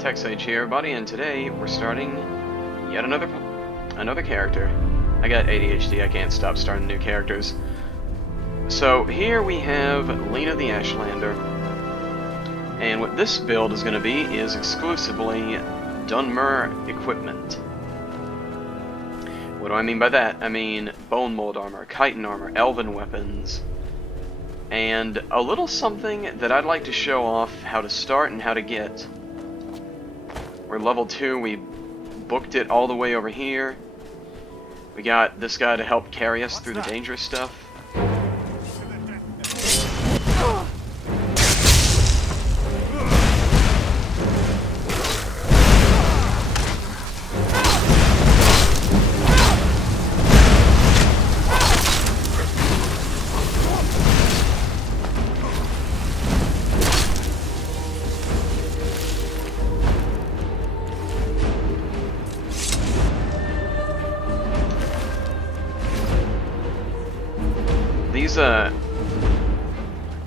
Tech Sage here, everybody, and today we're starting yet another character. I got ADHD, I can't stop starting new characters. So here we have Lena the Ashlander, and what this build is going to be is exclusively Dunmer equipment. What do I mean by that? I mean bone mold armor, chitin armor, elven weapons, and a little something that I'd like to show off how to start and how to get. We're level 2, we booked it all the way over here. We got this guy to help carry us through the dangerous stuff.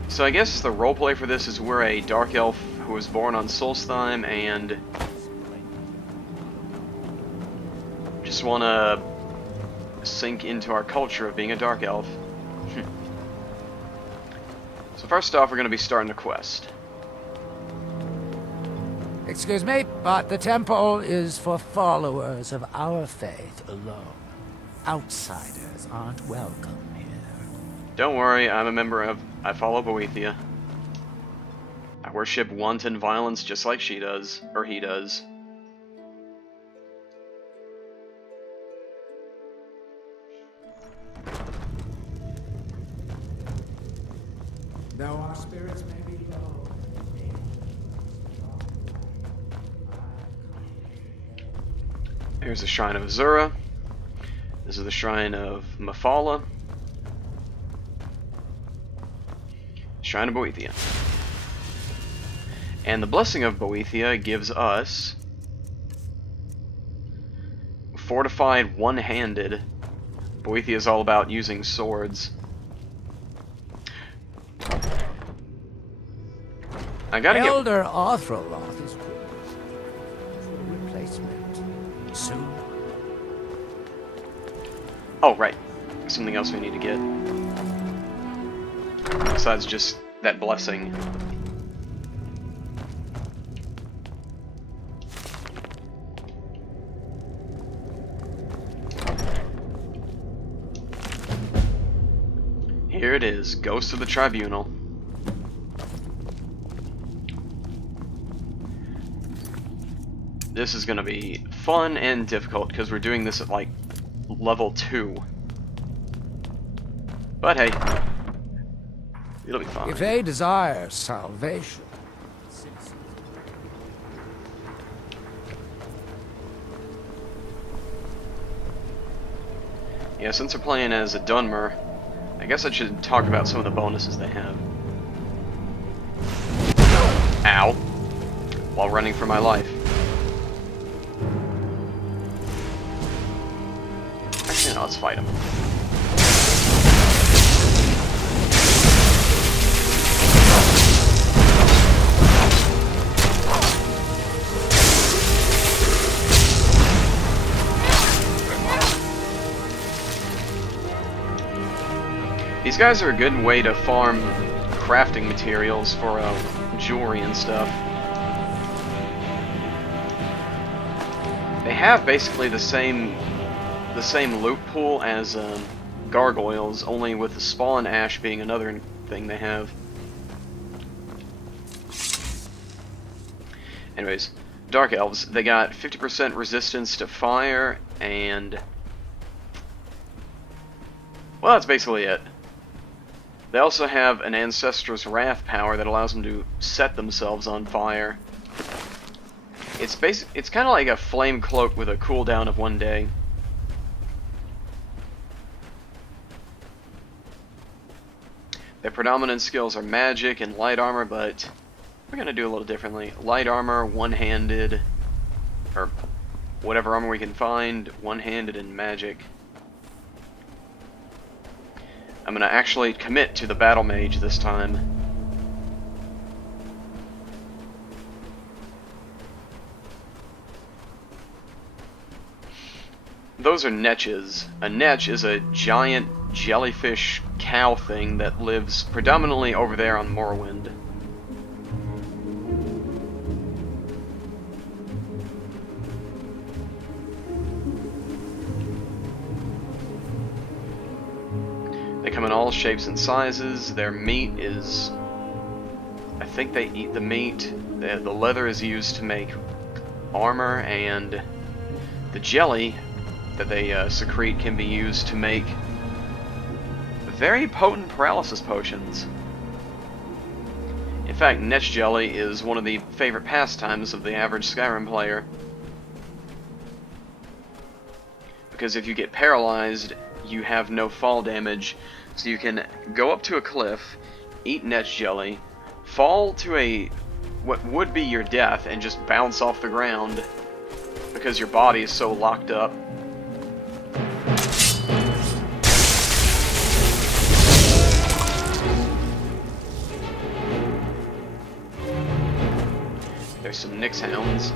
So I guess the roleplay for this is we're a dark elf who was born on Solstheim and just want to sink into our culture of being a dark elf. So first off, we're going to be starting a quest. Excuse me, but the temple is for followers of our faith alone. Outsiders aren't welcome here. Don't worry, I'm a member of... I follow Boethia. I worship wanton violence just like she does, or he does. Though our spirits may be low. Here's the Shrine of Azura. This is the Shrine of Mafala. Shrine of Boethia. And the Blessing of Boethia gives us fortified one-handed. Boethia is all about using swords. I gotta get... Elder Arthroloth is good. For a replacement. Soon. Oh, right. Something else we need to get. Besides just that blessing. Here it is, Ghost of the Tribunal. This is gonna be fun and difficult because we're doing this at like level 2. But hey, it'll be fine. If they desire salvation. Yeah, since we're playing as a Dunmer, I guess I should talk about some of the bonuses they have. Ow. While running for my life. Actually, no, let's fight him. These guys are a good way to farm crafting materials for jewelry and stuff. They have basically the same loot pool as gargoyles, only with the spawn ash being another thing they have. Anyways, dark elves, they got 50% resistance to fire and... well, that's basically it. They also have an Ancestress Wrath power that allows them to set themselves on fire. It's kind of like a flame cloak with a cooldown of 1 day. Their predominant skills are magic and light armor, but we're gonna do a little differently. Light armor, one-handed, or whatever armor we can find, one-handed and magic. I'm gonna actually commit to the Battle Mage this time. those are netches. A netch is a giant jellyfish cow thing that lives predominantly over there on Morrowind. They come in all shapes and sizes. Their meat is... I think they eat the meat. The leather is used to make armor, and the jelly that they secrete can be used to make very potent paralysis potions. In fact, netch jelly is one of the favorite pastimes of the average Skyrim player. Because if you get paralyzed, you have no fall damage, so you can go up to a cliff, eat netch jelly, fall to what would be your death, and just bounce off the ground because your body is so locked up. There's some Nyx hounds.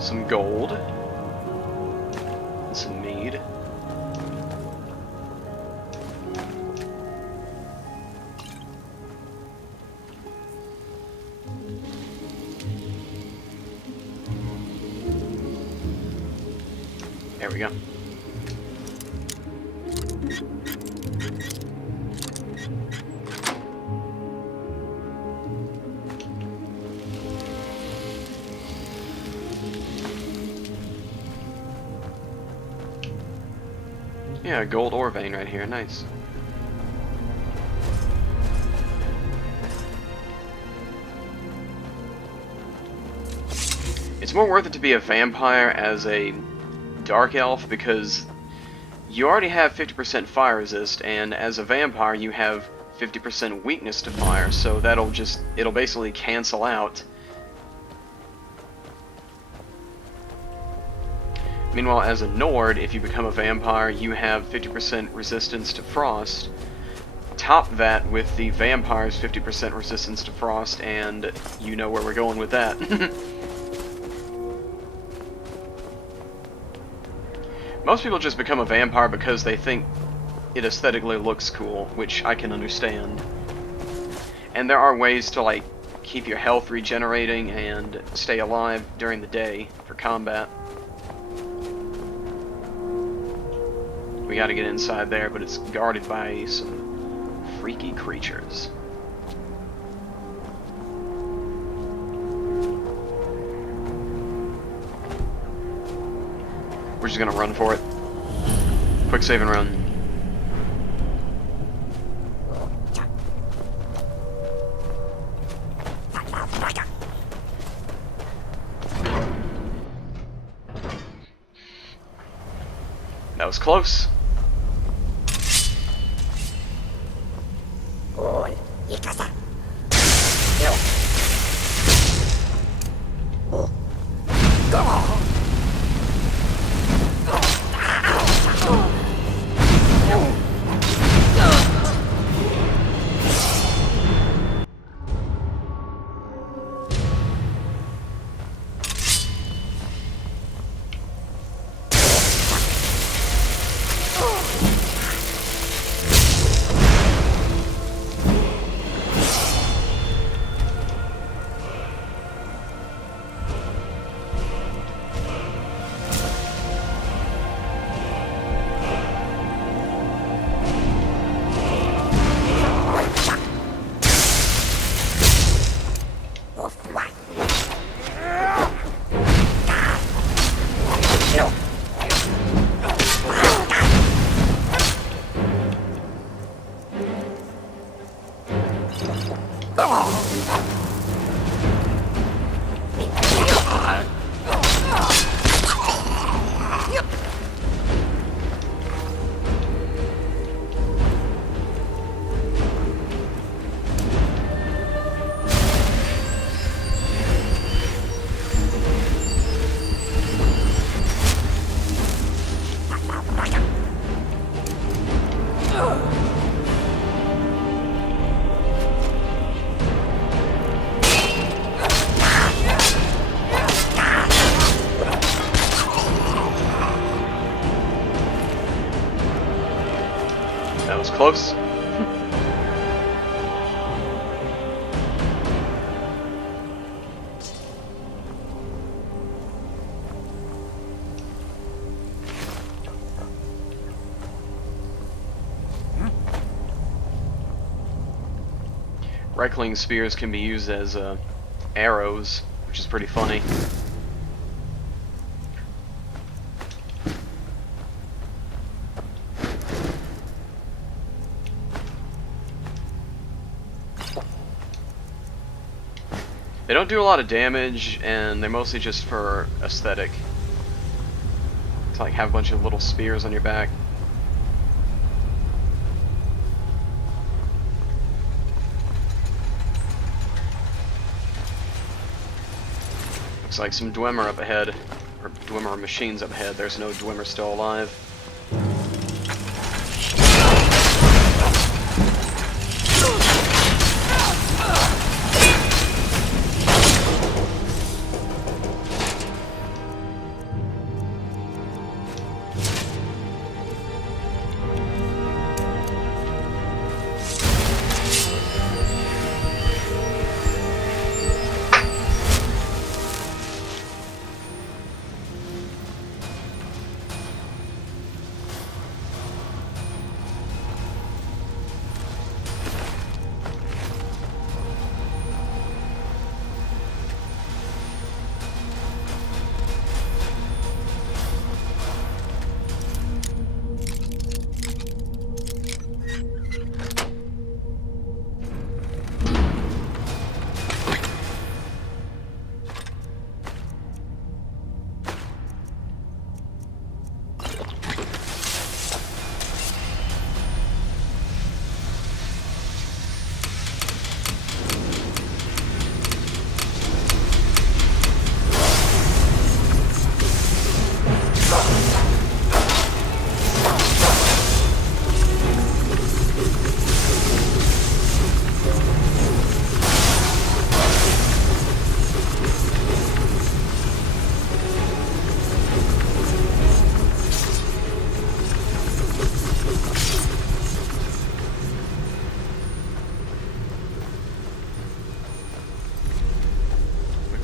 Some gold, and some mead. There we go. Yeah, a gold ore vein right here, nice. It's more worth it to be a vampire as a dark elf because you already have 50% fire resist, and as a vampire you have 50% weakness to fire, so it'll basically cancel out. Meanwhile, as a Nord, if you become a vampire, you have 50% resistance to frost. Top that with the vampire's 50% resistance to frost, and you know where we're going with that. Most people just become a vampire because they think it aesthetically looks cool, which I can understand. And there are ways to, like, keep your health regenerating and stay alive during the day for combat. We gotta get inside there, but it's guarded by some freaky creatures. We're just gonna run for it. Quick save and run. That was close. was close. Reichling spears can be used as arrows, which is pretty funny. They don't do a lot of damage, and they're mostly just for aesthetic. To like have a bunch of little spears on your back. Looks like some Dunmer up ahead, or Dunmer machines up ahead. There's no Dunmer still alive.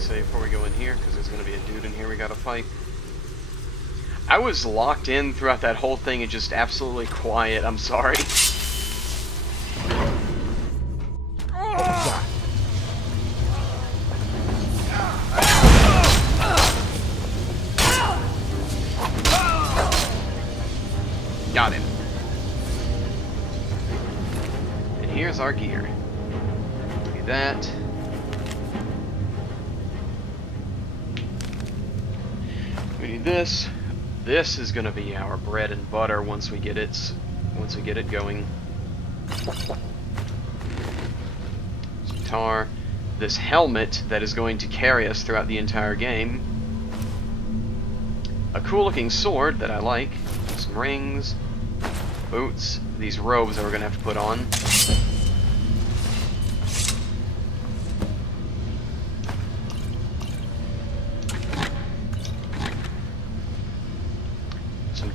Before we go in here, because there's going to be a dude in here we gotta fight. I was locked in throughout that whole thing and just absolutely quiet. I'm sorry. Got him. And here's our gear. Look at that. We need this. This is going to be our bread and butter once we get it going. Some tar. This helmet that is going to carry us throughout the entire game. A cool looking sword that I like. Some rings. Boots. These robes that we're going to have to put on.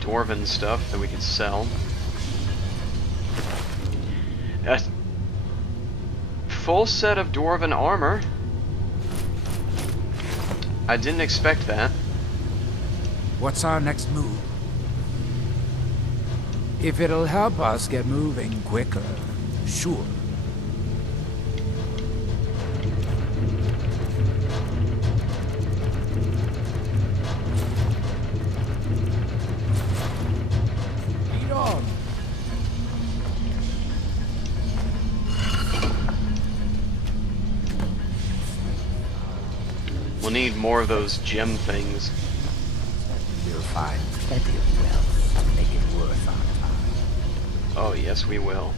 Dwarven stuff that we can sell. A full set of Dwarven armor. I didn't expect that. What's our next move? If it'll help us get moving quicker, sure. We'll need more of those gem things. We'll find plenty of wealth to make it worth our time. Oh, yes, we will.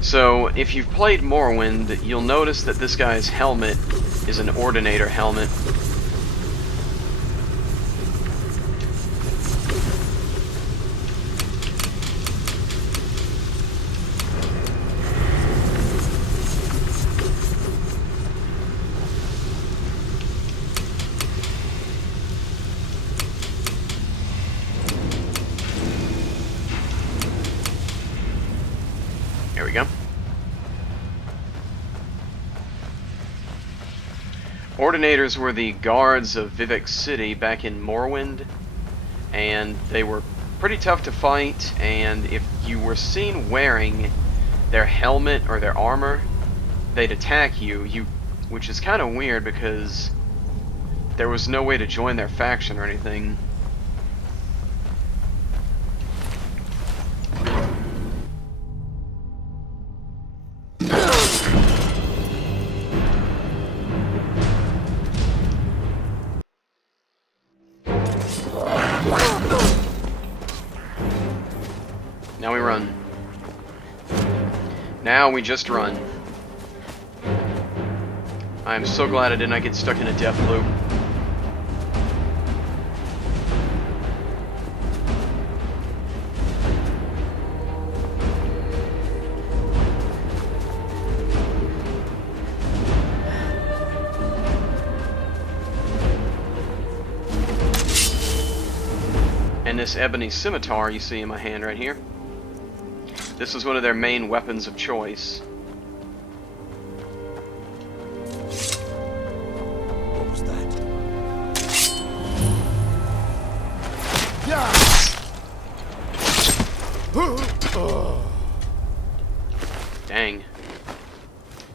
So, if you've played Morrowind, you'll notice that this guy's helmet is an Ordinator helmet. we go. Ordinators were the guards of Vivek City back in Morrowind, and they were pretty tough to fight, and if you were seen wearing their helmet or their armor, they'd attack you, which is kind of weird because there was no way to join their faction or anything. Now we run. Now we just run. I am so glad I did not get stuck in a death loop. And this ebony scimitar you see in my hand right here, this was one of their main weapons of choice. What was that? Dang.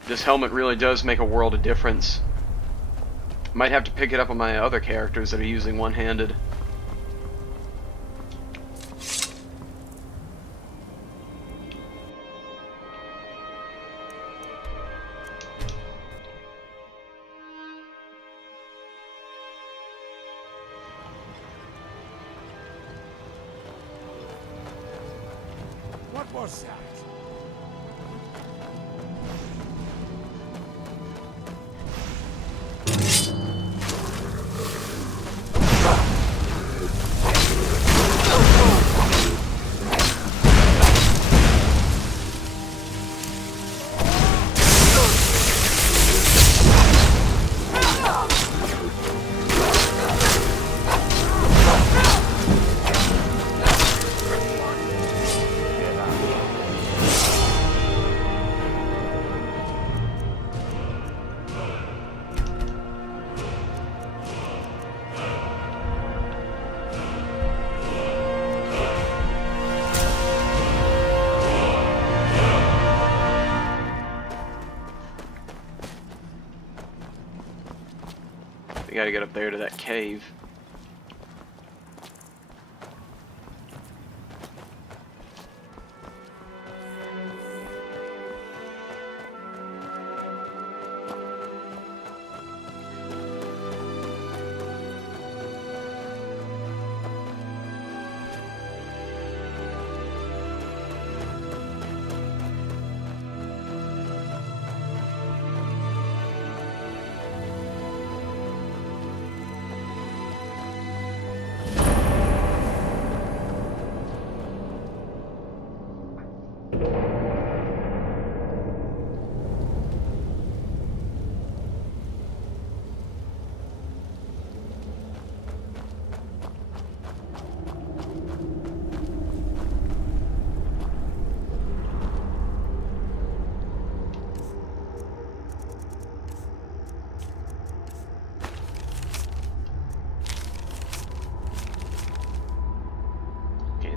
This helmet really does make a world of difference. Might have to pick it up on my other characters that are using one-handed. What was that? We gotta get up there to that cave.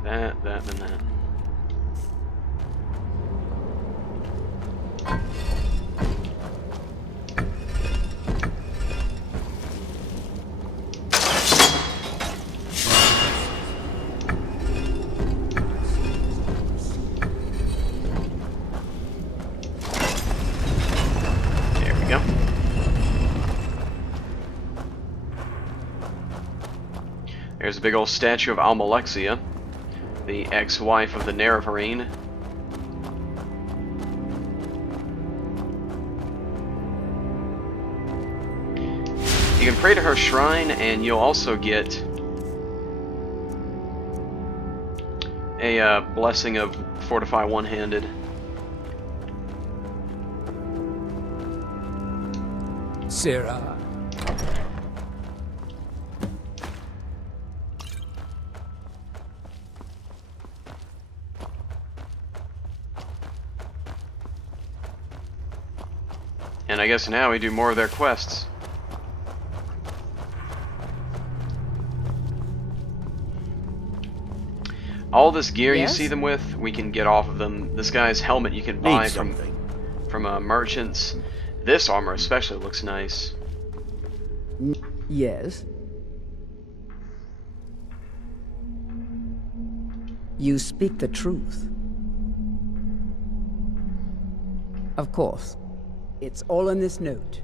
That, and that. There we go. There's a big old statue of Almalexia, the ex-wife of the Nerevarine. You can pray to her shrine, and you'll also get a blessing of Fortify One-Handed. Sarah. And I guess now we do more of their quests. All this gear you see Yes? them with, we can get off of them. This guy's helmet you can buy Need something. from merchants. This armor especially looks nice. Yes. You speak the truth. Of course. It's all in this note.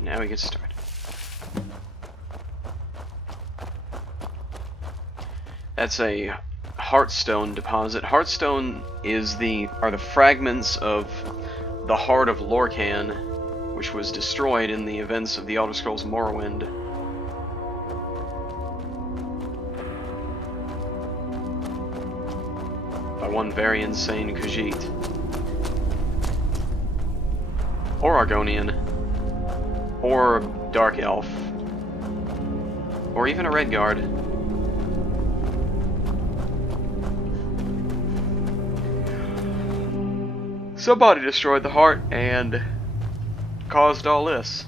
Now we get started. That's a Heartstone deposit. Heartstone are the fragments of the heart of Lorcan, which was destroyed in the events of the Elder Scrolls Morrowind. By one very insane Khajiit. Or Argonian. Or Dark Elf. Or even a Redguard. Somebody destroyed the heart and caused all this.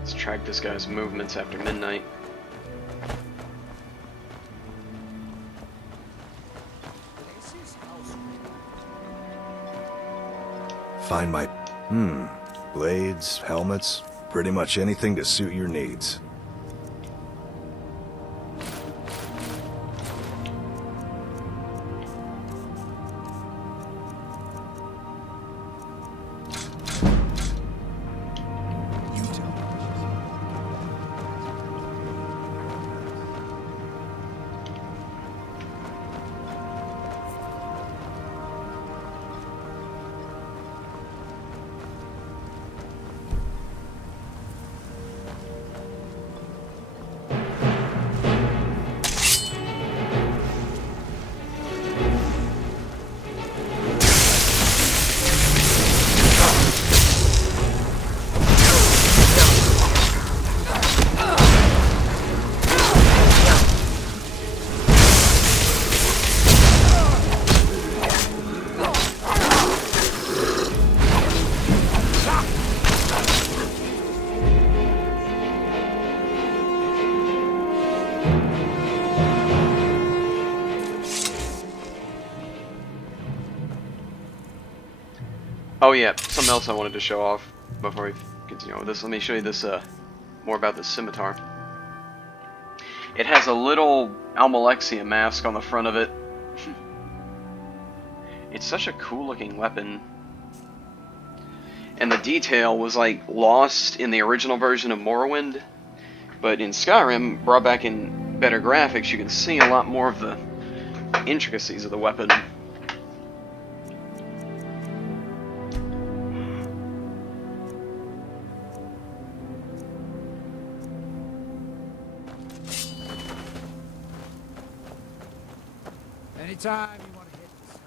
Let's track this guy's movements after midnight. Find my... blades, helmets, pretty much anything to suit your needs. Oh yeah, something else I wanted to show off before we continue on with this. Let me show you this, more about this scimitar. It has a little Almalexia mask on the front of it. It's such a cool looking weapon. And the detail was like lost in the original version of Morrowind, but in Skyrim, brought back in better graphics, you can see a lot more of the intricacies of the weapon. Anytime you want to hit the sky.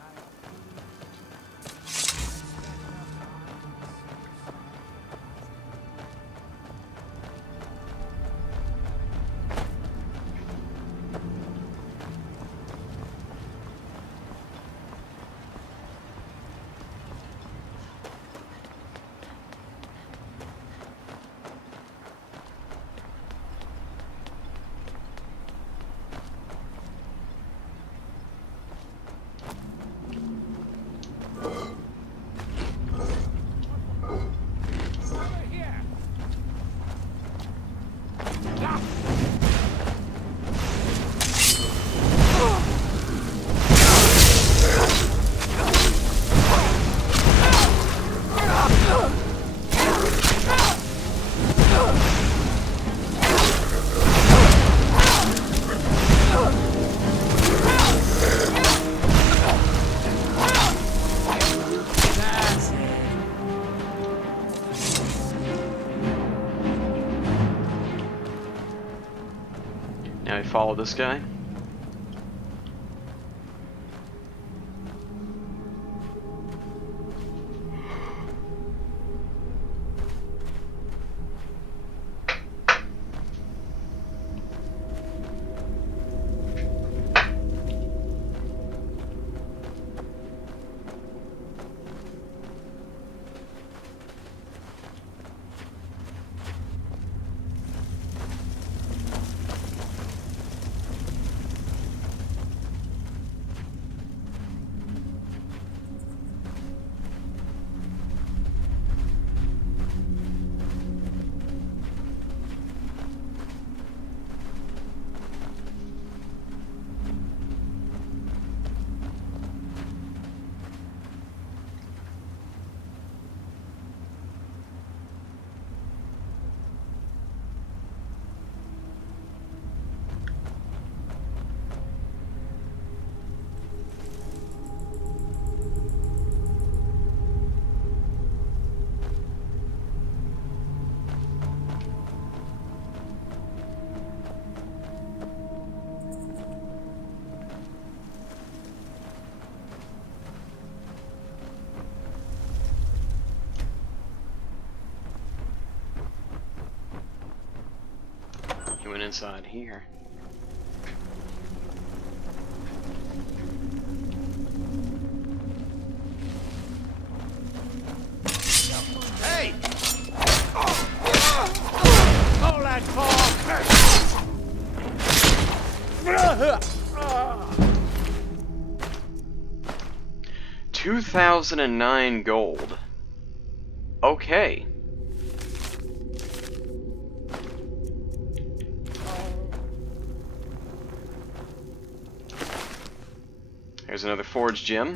Now I follow this guy. He went inside here. Hey! Hold that ball! 2009 gold. Okay. Here's another forge gem.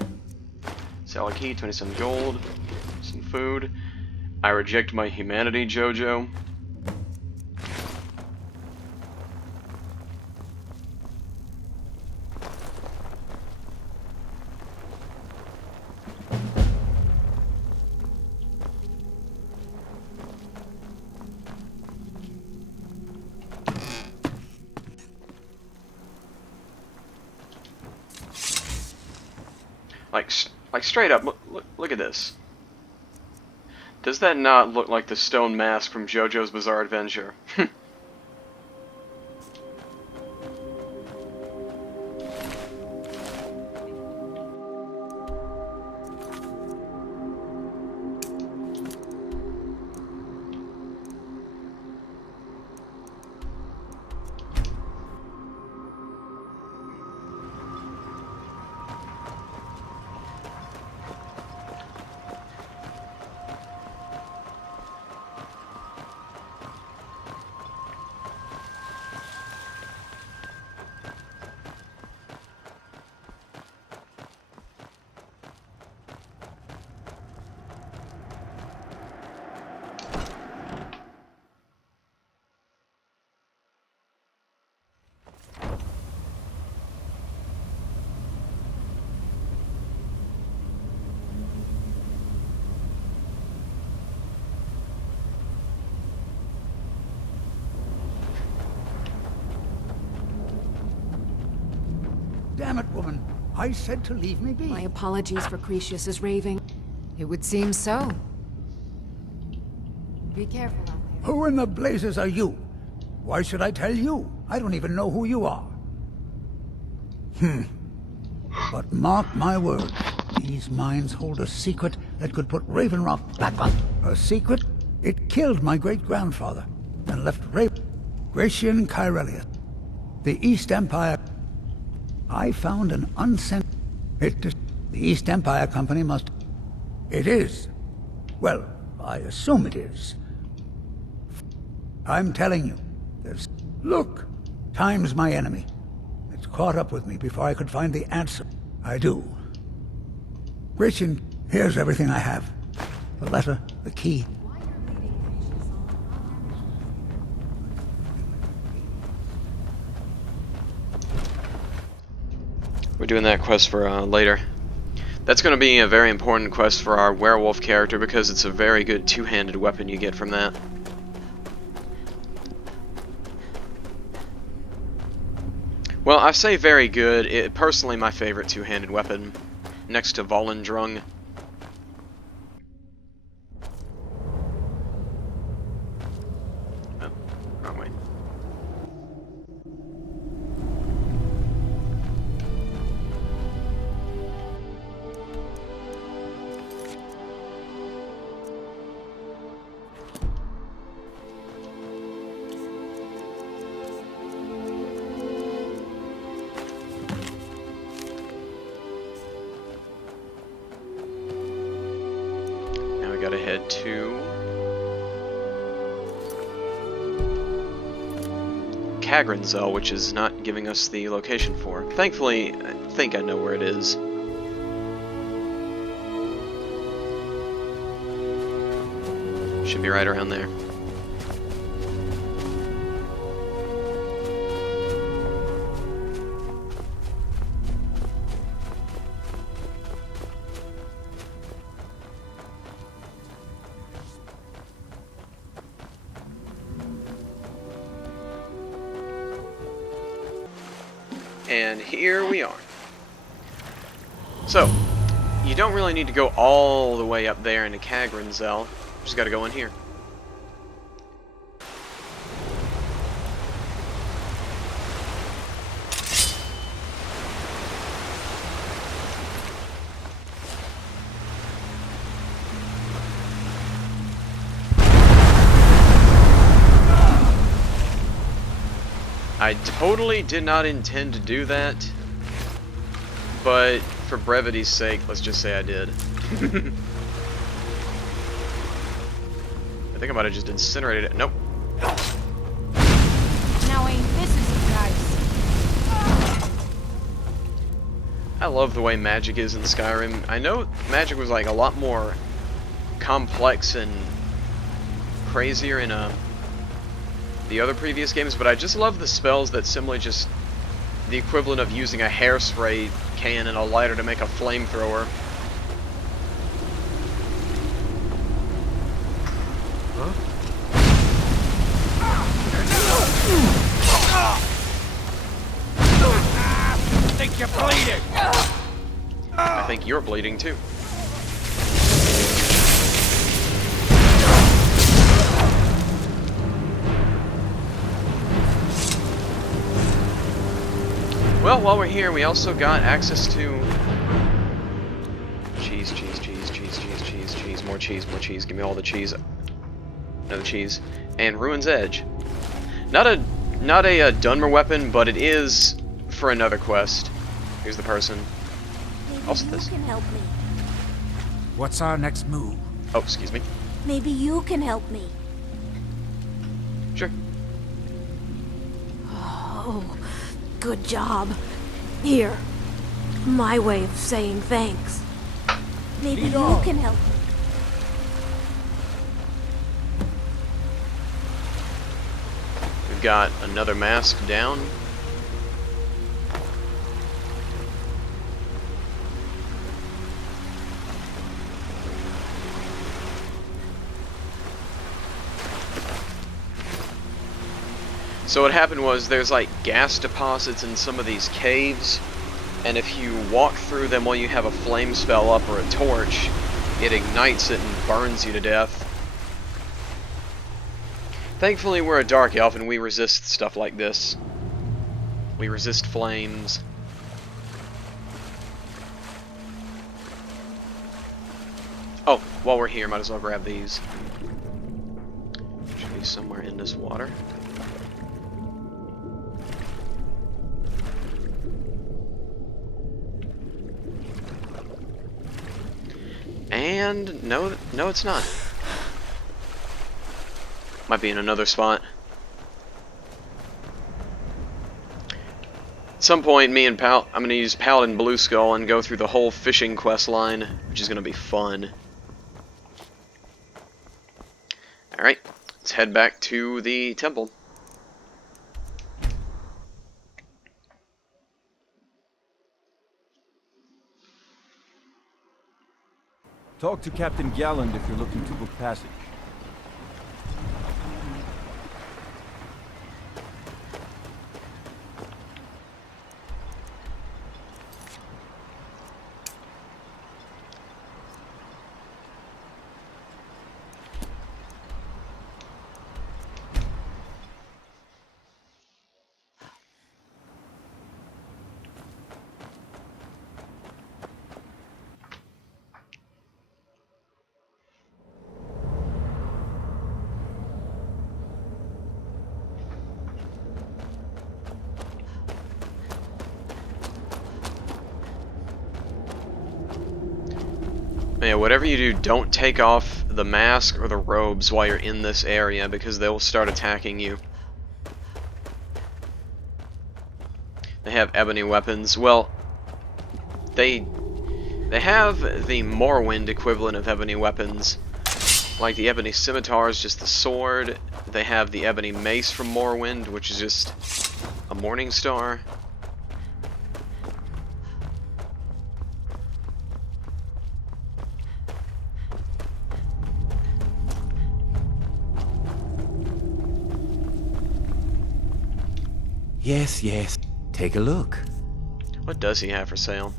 Sell a key, 27 gold. Some food. I reject my humanity, Jojo. Like straight up, look at this. Does that not look like the stone mask from JoJo's Bizarre Adventure? Damn it, woman. I said to leave me be. My apologies for Cretius's raving. It would seem so. Be careful out there. Who in the blazes are you? Why should I tell you? I don't even know who you are. But mark my words, these mines hold a secret that could put Raven Rock back on. A secret? It killed my great-grandfather and left Gratian Kyrelius. The East Empire... I found an unsent... The East Empire Company must... It is. Well, I assume it is. I'm telling you, there's... Look, time's my enemy. It's caught up with me before I could find the answer. I do. Gratian, here's everything I have. The letter, the key. We're doing that quest for later. That's going to be a very important quest for our werewolf character because it's a very good two-handed weapon you get from that. Well, I say very good. Personally, my favorite two-handed weapon, next to Volendrung. Oh, wrong way. Gotta head to Kagrenzel, which is not giving us the location for. Thankfully, I think I know where it is. Should be right around there. And here we are. So, you don't really need to go all the way up there into Kagrenzel. Just gotta go in here. I totally did not intend to do that, but for brevity's sake, let's just say I did. I think I might have just incinerated it. Nope. Now ain't this is nice. I love the way magic is in Skyrim. I know magic was like a lot more complex and crazier in the other previous games, but I just love the spells that simply just the equivalent of using a hairspray can and a lighter to make a flamethrower. I think you're bleeding! I think you're bleeding too. Well, while we're here, we also got access to cheese, more cheese, give me all the cheese. Another cheese. And Ruin's Edge. Not a Dunmer weapon, but it is for another quest. Here's the person. Maybe Also you this. can help me. What's our next move? Oh, excuse me. Maybe you can help me. Sure. Oh, good job. Here, my way of saying thanks. Maybe Lead you on. can help me. We've got another mask down. So what happened was there's like gas deposits in some of these caves, and if you walk through them while you have a flame spell up or a torch, it ignites it and burns you to death. Thankfully, we're a dark elf and we resist stuff like this. We resist flames. Oh, while we're here, might as well grab these. Should be somewhere in this water. And no, it's not. Might be in another spot. At some point, I'm going to use Paladin Blue Skull and go through the whole fishing quest line, which is going to be fun. Alright, let's head back to the temple. Talk to Captain Galland if you're looking to book passage. Yeah, whatever you do, don't take off the mask or the robes while you're in this area, because they will start attacking you. They have ebony weapons. Well, they have the Morrowind equivalent of ebony weapons. Like the ebony scimitar is just the sword. They have the ebony mace from Morrowind, which is just a morning star. Yes, yes. Take a look. What does he have for sale?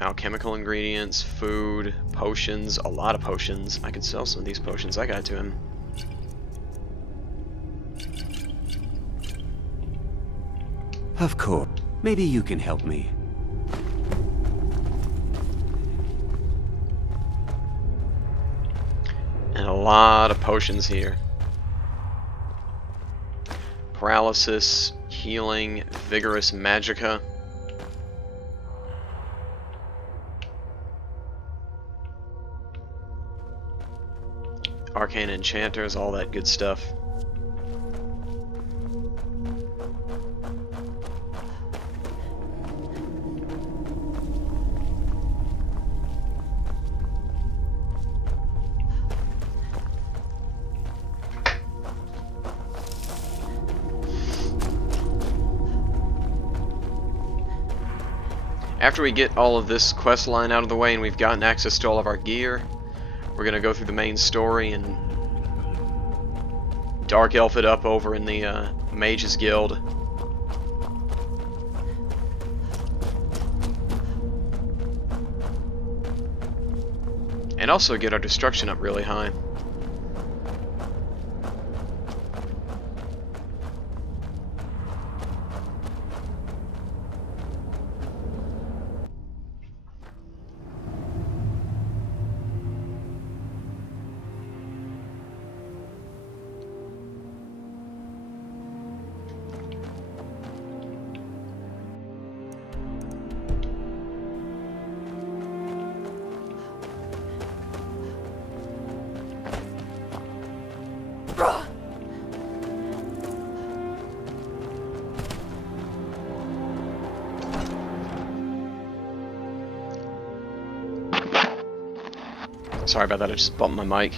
Alchemical ingredients, food, potions, a lot of potions. I could sell some of these potions I got to him. Of course. Maybe you can help me. And a lot of potions here. Paralysis, healing, vigorous magicka. Arcane enchanters, all that good stuff. After we get all of this quest line out of the way and we've gotten access to all of our gear, we're going to go through the main story and Dark Elf it up over in the Mages Guild. And also get our destruction up really high. Sorry about that, I just bumped my mic.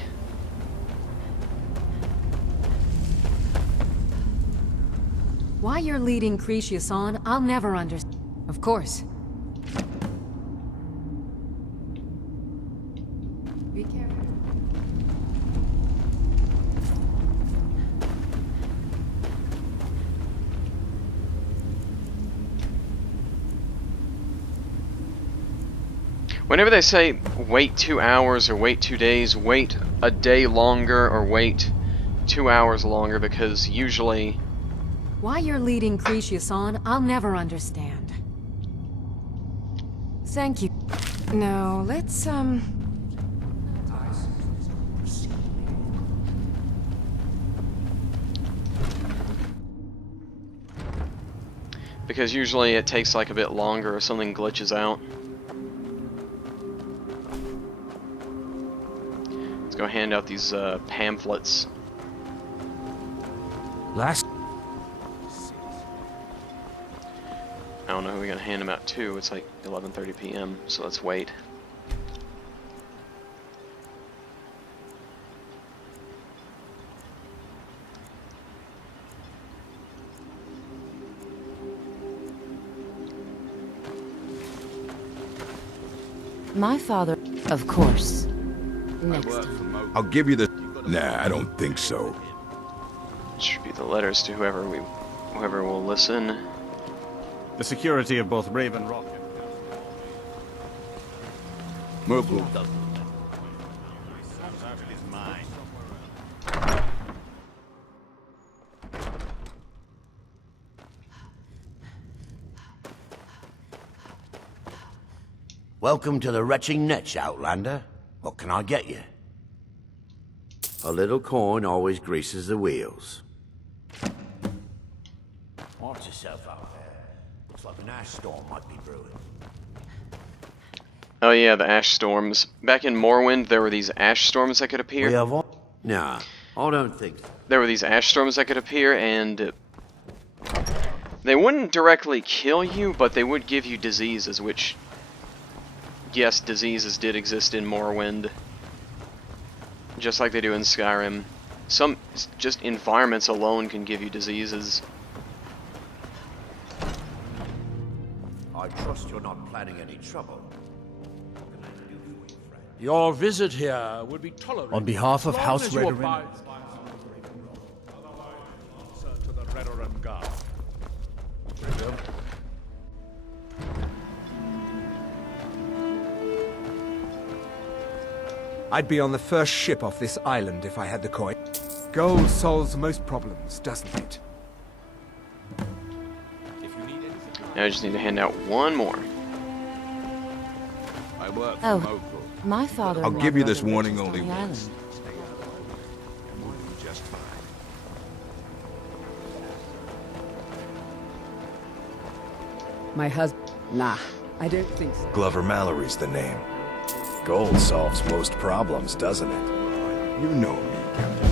Why you're leading Cretius on, I'll never understand. Of course. Be careful. Whenever they say wait 2 hours or wait 2 days, wait a day longer or wait 2 hours longer, because usually... Why you're leading Cretius on, I'll never understand. Thank you. No, let's, Because usually it takes like a bit longer or something glitches out. Let's go hand out these pamphlets. Last. I don't know who we're gonna hand them out to. It's like 11:30 p.m. So let's wait. My father, of course. Next. I'll give you the... Nah, I don't think so. Distribute the letters to whoever will listen. The security of both Raven Rock and... Merkel. Welcome to the Retching Nets, Outlander. What can I get you? A little coin always greases the wheels. Watch yourself out there. Looks like an ash storm might be brewing. Oh yeah, the ash storms. Back in Morrowind, there were these ash storms that could appear. We have all... Nah, I don't think so. There were these ash storms that could appear, and they wouldn't directly kill you, but they would give you diseases, which... Yes, diseases did exist in Morrowind. Just like they do in Skyrim. Some just environments alone can give you diseases. I trust you're not planning any trouble. What can I do for you, friend? Your visit here would be tolerated. On behalf of House Redoran. Redoran. Answer to the Redoran Guard. I'd be on the first ship off this island if I had the coin. Gold solves most problems, doesn't it? Now I just need to hand out one more. I work for Oh, Mokel. my father. I'll give you this warning only once. Just fine. My husband... Nah, I don't think so. Glover Mallory's the name. Gold solves most problems, doesn't it? You know me, Captain.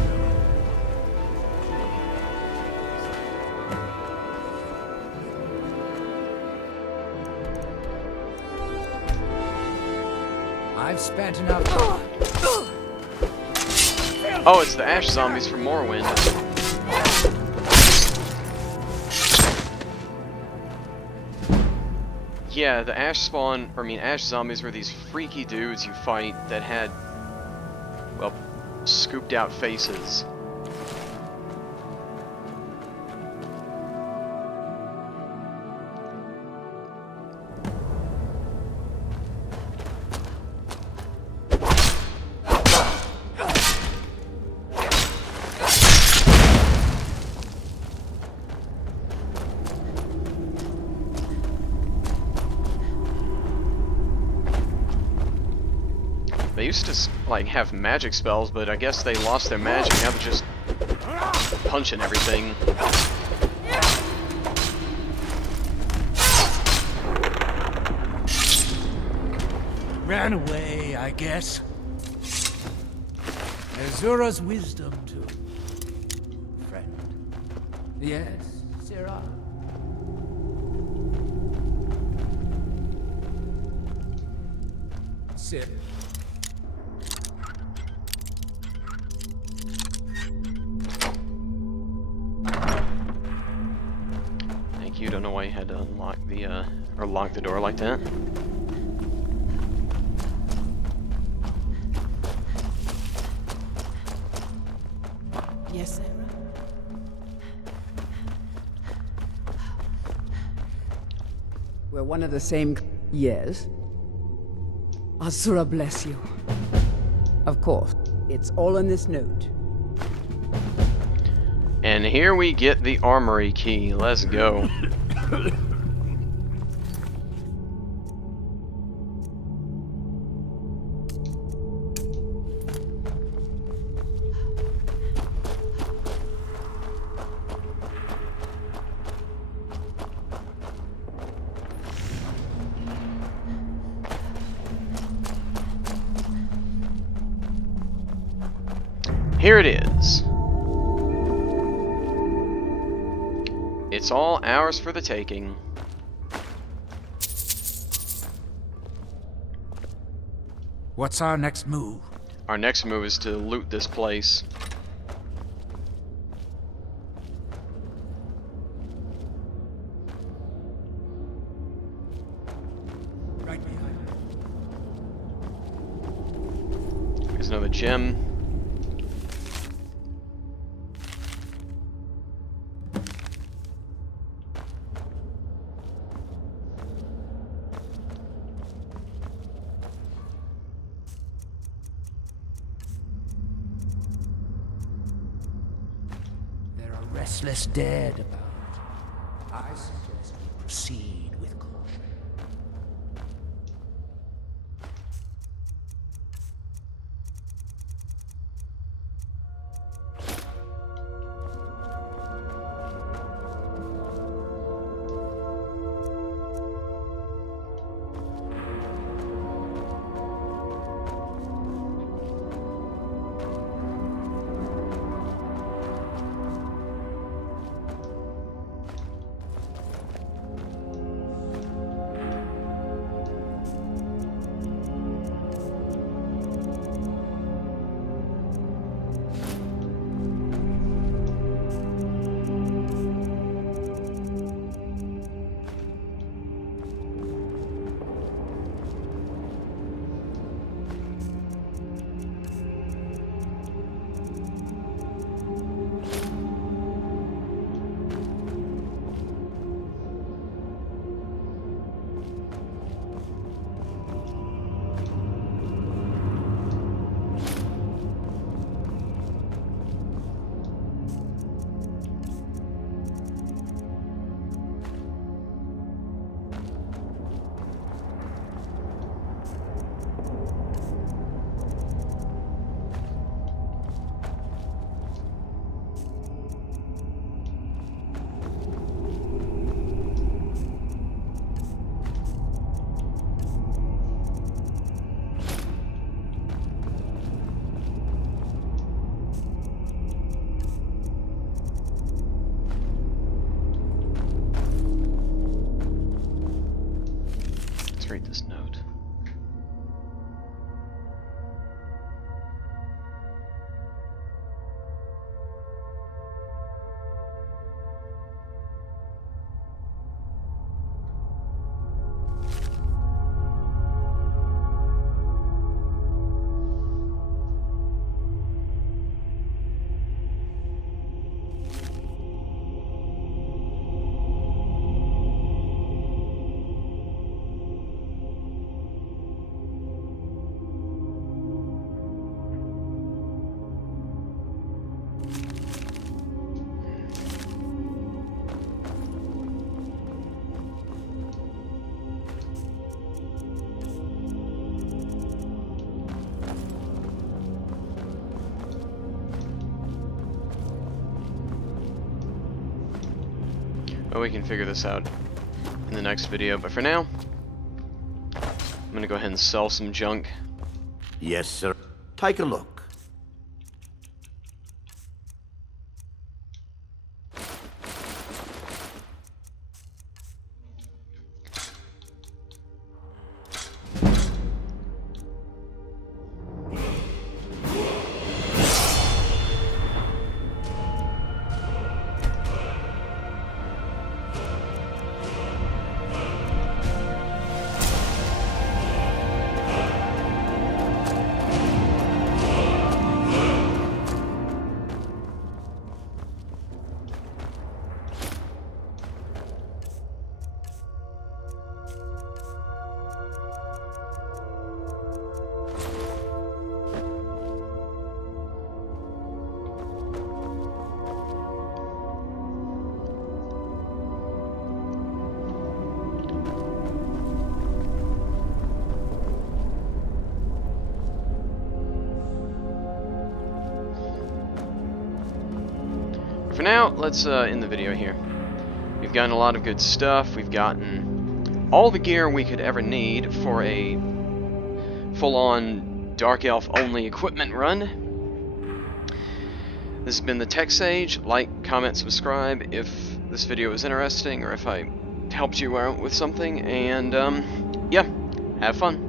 I've spent enough... Oh, it's the ash zombies from Morrowind. Yeah, the ash zombies were these freaky dudes you fight that had, well, scooped out faces. They used to, like, have magic spells, but I guess they lost their magic. Now they're just punching everything. Ran away, I guess. Azura's wisdom, too. Friend. Yes, Sarah. Sit. Thank you. Don't know why you had to unlock the, or lock the door like that. Yes, Sarah? We're one of the same... Yes? Asura bless you. Of course. It's all in this note. And here we get the armory key. Let's go. Here it is. It's all ours for the taking. What's our next move? Our next move is to loot this place. Right behind me. There's another gem. Restless dead about. I suggest we proceed with caution. Read this note. Well, we can figure this out in the next video, but for now, I'm gonna go ahead and sell some junk. Yes, sir. Take a look. for now, let's end the video here. We've gotten a lot of good stuff. We've gotten all the gear we could ever need for a full-on Dark Elf only equipment run. This has been the Tech Sage. Like, comment, subscribe if this video was interesting or if I helped you out with something. And yeah, have fun.